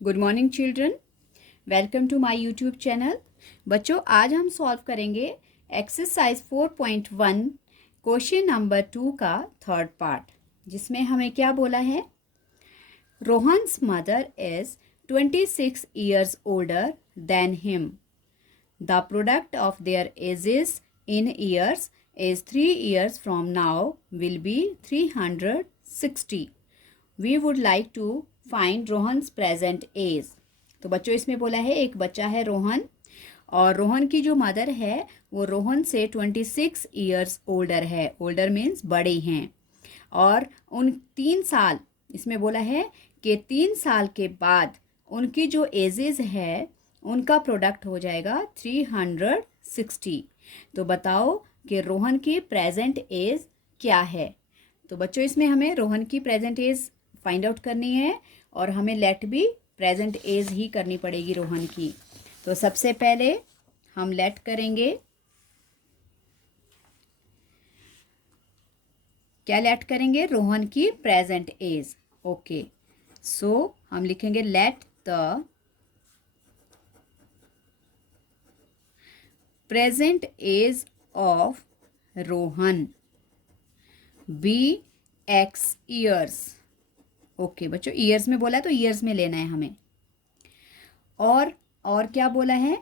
Good morning children, welcome to my YouTube channel. बच्चों, आज हम सॉल्व करेंगे एक्सरसाइज 4.1 क्वेश्चन नंबर 2 का थर्ड पार्ट, जिसमें हमें क्या बोला है। Rohan's mother is 26 years older than him. The product of their ages in years is 3 years from now will be 360. We would like to find Rohan's present age. तो बच्चों, इसमें बोला है एक बच्चा है रोहन, और रोहन की जो मदर है वो रोहन से 26 ईयर्स ओल्डर है। ओल्डर मीन्स बड़े हैं। और उन 3 साल, इसमें बोला है कि 3 साल के बाद उनकी जो एजेस है उनका प्रोडक्ट हो जाएगा 360। तो बताओ कि रोहन की प्रेजेंट एज क्या है। तो बच्चों, इसमें हमें रोहन की प्रेजेंट एज फाइंड आउट करनी है, और हमें लेट भी प्रेजेंट एज ही करनी पड़ेगी रोहन की। तो सबसे पहले हम लेट करेंगे। क्या लेट करेंगे? रोहन की प्रेजेंट एज। ओके, सो हम लिखेंगे let the present age of Rohan be x years. Okay बच्चों, ईयर्स में बोला है तो ईयर्स में लेना है हमें। और क्या बोला है?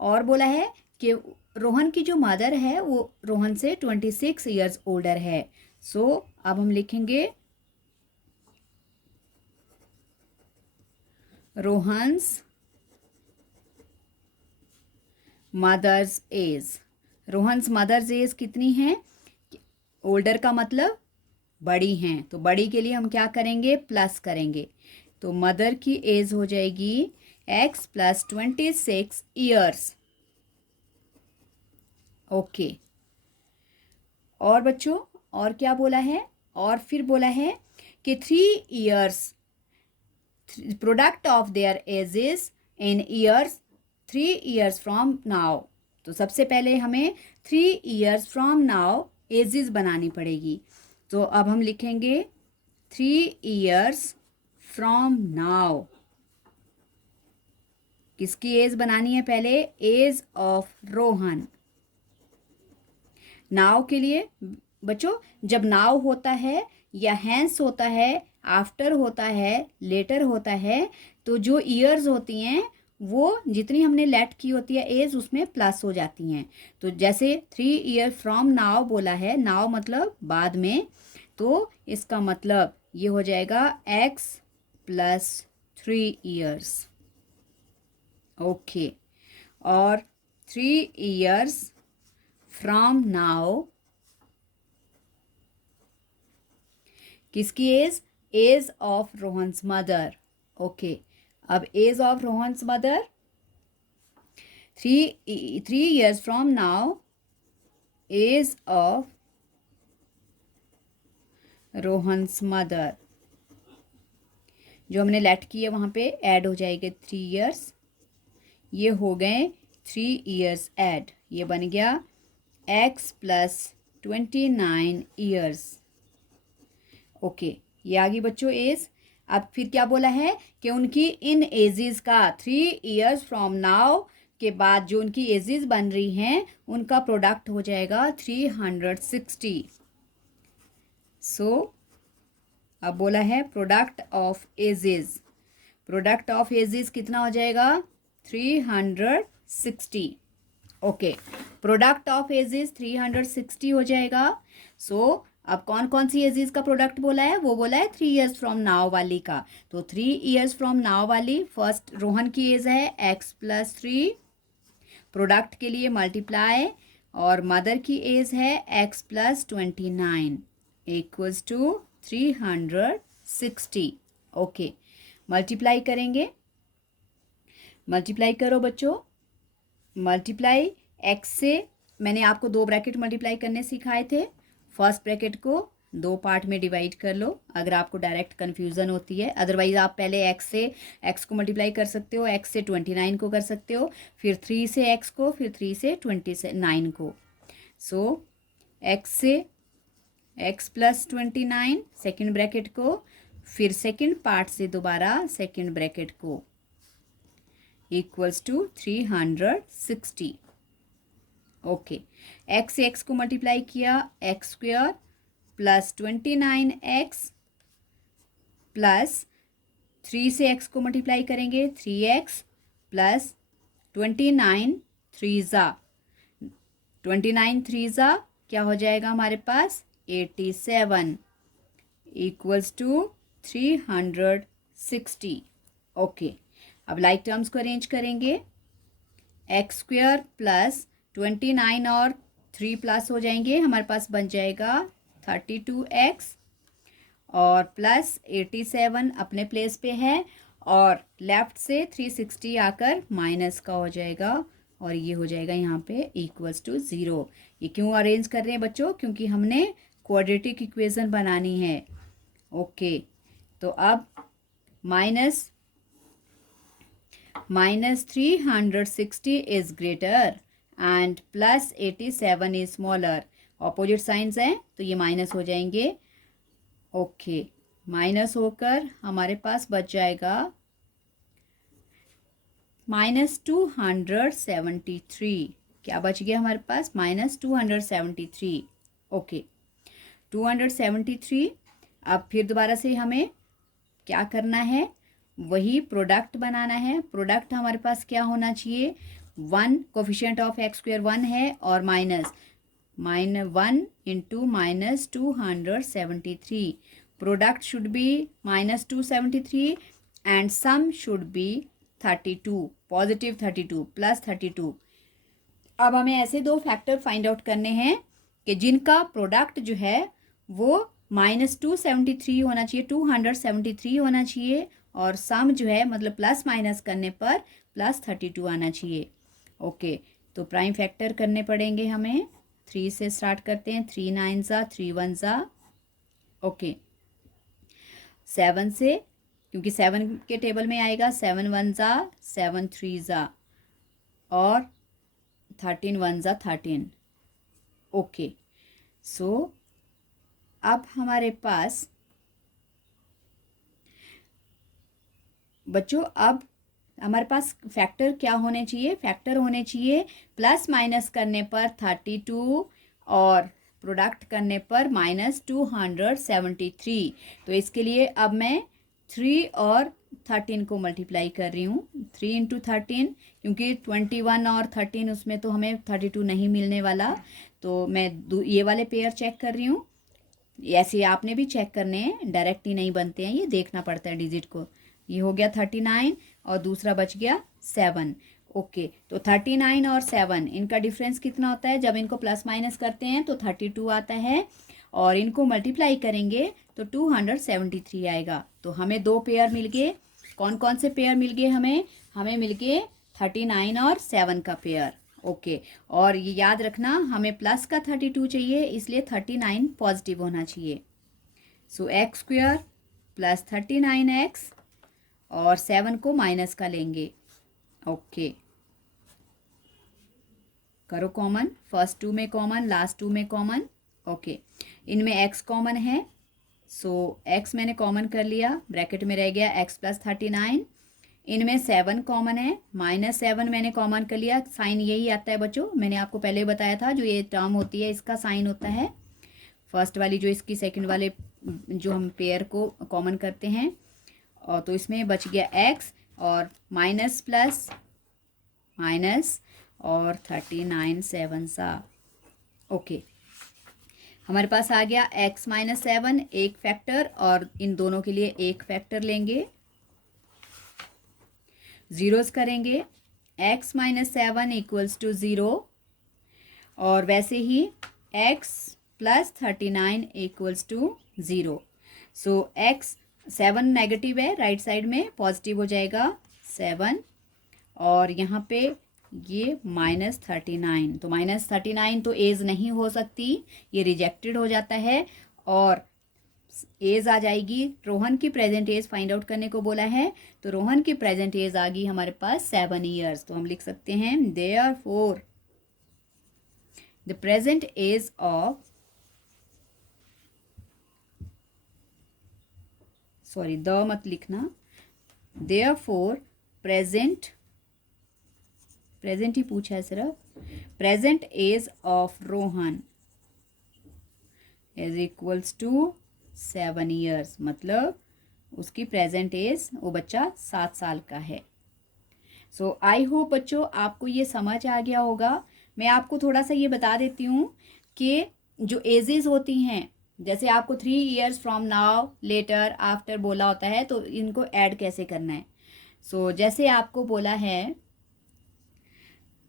और बोला है कि रोहन की जो मदर है वो रोहन से 26 ईयर्स ओल्डर है। सो अब हम लिखेंगे Rohan's mother's age. Rohan's mother's age कितनी है? ओल्डर का मतलब बड़ी हैं, तो बड़ी के लिए हम क्या करेंगे? प्लस करेंगे। तो मदर की एज हो जाएगी x प्लस 26 ईयर्स। ओके, और बच्चों और क्या बोला है? और फिर बोला है कि 3 years product of their edges in years 3 years from now. तो सबसे पहले हमें 3 years फ्रॉम नाउ एजेस बनानी पड़ेगी। तो अब हम लिखेंगे 3 years फ्रॉम नाउ। किसकी एज बनानी है? पहले एज ऑफ रोहन। नाउ के लिए बच्चों, जब नाउ होता है या हैंस होता है, आफ्टर होता है, लेटर होता है, तो जो ईयर्स होती हैं वो जितनी हमने लेट की होती है एज, उसमें प्लस हो जाती हैं। तो जैसे 3 year फ्रॉम नाउ बोला है, नाउ मतलब बाद में, तो इसका मतलब ये हो जाएगा x प्लस 3 years। ओके, और 3 years फ्रॉम नाउ किसकी age? Age of Rohan's mother. Okay, अब age of Rohan's mother 3 years from now age of Rohan's mother, जो हमने लेट की है वहाँ पे ऐड हो जाएंगे 3 years। ये हो गए 3 years ऐड, ये बन गया x प्लस 29 ईयर्स। ओके, ये आ गई बच्चों एज। अब फिर क्या बोला है कि उनकी इन एजेस का 3 years फ्रॉम नाउ के बाद जो उनकी एजेस बन रही हैं उनका प्रोडक्ट हो जाएगा 360। सो अब बोला है product of ages. Product of ages कितना हो जाएगा? 360। ओके, प्रोडक्ट ऑफ एजेस 360 हो जाएगा। सो अब कौन कौन सी एजेस का प्रोडक्ट बोला है? वो बोला है 3 years फ्रॉम नाउ वाली का। तो 3 years फ्रॉम नाउ वाली, फर्स्ट रोहन की एज है x प्लस 3, प्रोडक्ट के लिए मल्टीप्लाई, और मदर की एज है x plus 29 equals to 360। Okay, multiply करेंगे। मल्टीप्लाई करो बच्चों। मल्टीप्लाई x से, मैंने आपको 2 ब्रैकेट मल्टीप्लाई करने सिखाए थे। फर्स्ट ब्रैकेट को 2 पार्ट में डिवाइड कर लो अगर आपको डायरेक्ट कन्फ्यूज़न होती है। अदरवाइज आप पहले x को मल्टीप्लाई कर सकते हो, x से 29 को कर सकते हो, फिर 3 से x को, फिर 3 से 29 को। सो x से x प्लस 29 सेकेंड ब्रैकेट को, फिर सेकंड पार्ट से दोबारा सेकंड ब्रैकेट को इक्वल्स टू 360। ओके, एक्स से एक्स को मल्टीप्लाई किया, x square plus 29x plus 3 से x को मल्टीप्लाई करेंगे 3x प्लस 29 3 ज़ा 29 3 ज़ा क्या हो जाएगा हमारे पास 87 इक्वल्स टू 360। ओके, अब लाइक टर्म्स को अरेंज करेंगे, एक्स स्क्वायर प्लस 29 और 3 प्लस हो जाएंगे, हमारे पास बन जाएगा 32x और प्लस 87 अपने प्लेस पे है और लेफ्ट से 360 आकर माइनस का हो जाएगा और ये हो जाएगा यहाँ पे इक्वल्स टू 0। ये क्यों अरेंज कर रहे हैं बच्चों? क्योंकि हमने क्वाड्रेटिक इक्वेशन बनानी है। ओके, तो अब minus 360 is greater and plus 87 is smaller. Opposite science हैं तो ये माइनस हो जाएंगे। ओके, माइनस होकर हमारे पास बच जाएगा -273। क्या बच गया हमारे पास? -273। ओके, 273। अब फिर दोबारा से हमें क्या करना है? वही प्रोडक्ट बनाना है। प्रोडक्ट हमारे पास क्या होना चाहिए? 1 कोफिशिएंट ऑफ एक्स स्क्वायर 1 है और minus 1 into -273। Product should be -273 and sum should be 32, positive 32 plus 32। अब हमें ऐसे दो फैक्टर फाइंड आउट करने हैं कि जिनका प्रोडक्ट जो है वो -273 होना चाहिए, 273 होना चाहिए और सम जो है मतलब प्लस माइनस करने पर प्लस 32 आना चाहिए। ओके, तो प्राइम फैक्टर करने पड़ेंगे हमें। 3 से स्टार्ट करते हैं, 3 9 ज़ा 3 1 ज़ा। ओके, 7 से, क्योंकि 7 के टेबल में आएगा, 7 1 ज़ा 7 3 ज़ा और 13 1 ज़ा 13। ओके, सो अब हमारे पास बच्चों अब हमारे पास फैक्टर क्या होने चाहिए? फैक्टर होने चाहिए प्लस माइनस करने पर 32 और प्रोडक्ट करने पर -273। तो इसके लिए अब मैं 3 और 13 को मल्टीप्लाई कर रही हूँ। 3 इंटू 13, क्योंकि 21 और 13 उसमें तो हमें 32 नहीं मिलने वाला, तो मैं ये वाले पेयर चेक कर रही हूँ। ऐसे आपने भी चेक करने हैं, डायरेक्ट ही नहीं बनते हैं, ये देखना पड़ता है डिजिट को। ये हो गया 39 और दूसरा बच गया 7। ओके, तो 39 और 7 इनका डिफरेंस कितना होता है? जब इनको प्लस माइनस करते हैं तो 32 आता है और इनको मल्टीप्लाई करेंगे तो 273 आएगा। तो हमें दो पेयर मिल गए। कौन कौन से पेयर मिल गए हमें? हमें मिल गए 39 और 7 का पेयर। ओके, और ये याद रखना हमें प्लस का 32 चाहिए, इसलिए 39 पॉजिटिव होना चाहिए। सो एक्स स्क्वायर प्लस 39x और 7 को माइनस का लेंगे। ओके, करो कॉमन, फर्स्ट 2 में कॉमन, लास्ट 2 में कॉमन। ओके, इनमें x कॉमन है, सो x मैंने कॉमन कर लिया, ब्रैकेट में रह गया x प्लस 39। इनमें 7 कॉमन है, -7 मैंने कॉमन कर लिया। साइन यही आता है बच्चों, मैंने आपको पहले बताया था, जो ये टर्म होती है इसका साइन होता है फर्स्ट वाली, जो इसकी सेकंड वाले जो हम पेयर को कॉमन करते हैं। और तो इसमें बच गया x और माइनस प्लस माइनस और 39 7 सा। ओके, हमारे पास आ गया x -7 एक फैक्टर और इन दोनों के लिए एक फैक्टर लेंगे, जीरोस करेंगे। x -7 इक्वल्स टू 0 और वैसे ही x plus 39 equals to 0। So x 7 negative है, राइट साइड में पॉजिटिव हो जाएगा 7 और यहाँ पे ये -39। तो -39 तो एज नहीं हो सकती, ये रिजेक्टेड हो जाता है और एज आ जाएगी। रोहन की प्रेजेंट एज फाइंड आउट करने को बोला है, तो रोहन की प्रेजेंट एज आ गई हमारे पास 7 ईयर्स। तो हम लिख सकते हैं therefore the present age of sorry the मत लिखना, देयरफॉर प्रेजेंट, प्रेजेंट ही पूछा है सिर्फ, present age of Rohan is equals to 7 years, मतलब उसकी प्रेजेंट एज, वो बच्चा 7 साल का है। सो आई होप बच्चों आपको ये समझ आ गया होगा। मैं आपको थोड़ा सा ये बता देती हूँ कि जो एजेस होती हैं, जैसे आपको 3 years from now, later, after बोला होता है, तो इनको ऐड कैसे करना है। सो जैसे आपको बोला है,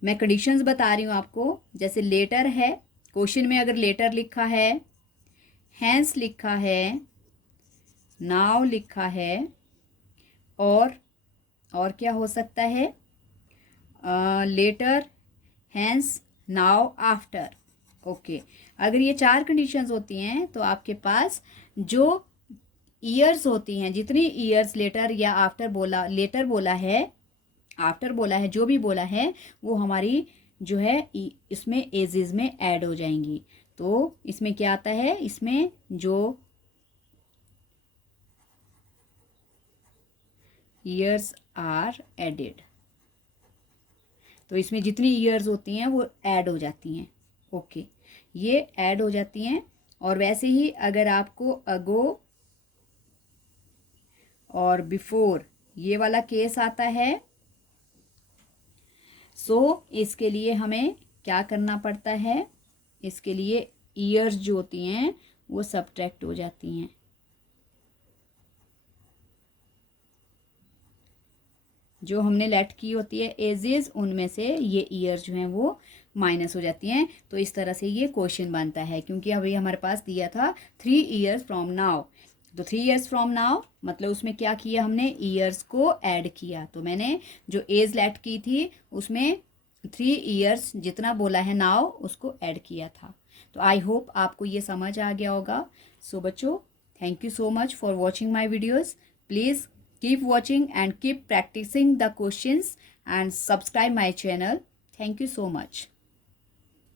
मैं कंडीशंस बता रही हूँ आपको। जैसे लेटर है, क्वेश्चन में अगर लेटर लिखा है, हैंस लिखा है, नाउ लिखा है, और क्या हो सकता है, later, hence, now, after. Okay, अगर ये 4 कंडीशंस होती हैं तो आपके पास जो ईयर्स होती हैं, जितनी ईयर्स लेटर या आफ्टर बोला, लेटर बोला है, आफ्टर बोला है, जो भी बोला है, वो हमारी जो है इसमें एजेस में ऐड हो जाएंगी। तो इसमें क्या आता है, इसमें जो ईयर्स आर एडेड, तो इसमें जितनी ईयर्स होती हैं वो ऐड हो जाती हैं। ओके, ये ऐड हो जाती हैं। और वैसे ही अगर आपको अगो और बिफोर ये वाला केस आता है, सो इसके लिए हमें क्या करना पड़ता है, इसके लिए ईयर्स जो होती हैं वो सब्ट्रैक्ट हो जाती हैं। जो हमने लेट की होती है एजेस, उनमें से ये ईयर्स जो हैं वो माइनस हो जाती हैं। तो इस तरह से ये क्वेश्चन बनता है, क्योंकि अभी हमारे पास दिया था 3 ईयर्स फ्रॉम नाउ, तो 3 ईयर्स फ्रॉम नाउ मतलब उसमें क्या किया हमने, ईयर्स को ऐड किया। तो मैंने जो एज लेट की थी उसमें 3 ईयर्स जितना बोला है नाउ उसको ऐड किया था। तो आई होप आपको ये समझ आ गया होगा। सो बच्चों, thank you so much for watching my videos. Please keep watching and keep practicing the questions and subscribe my channel. Thank you so much.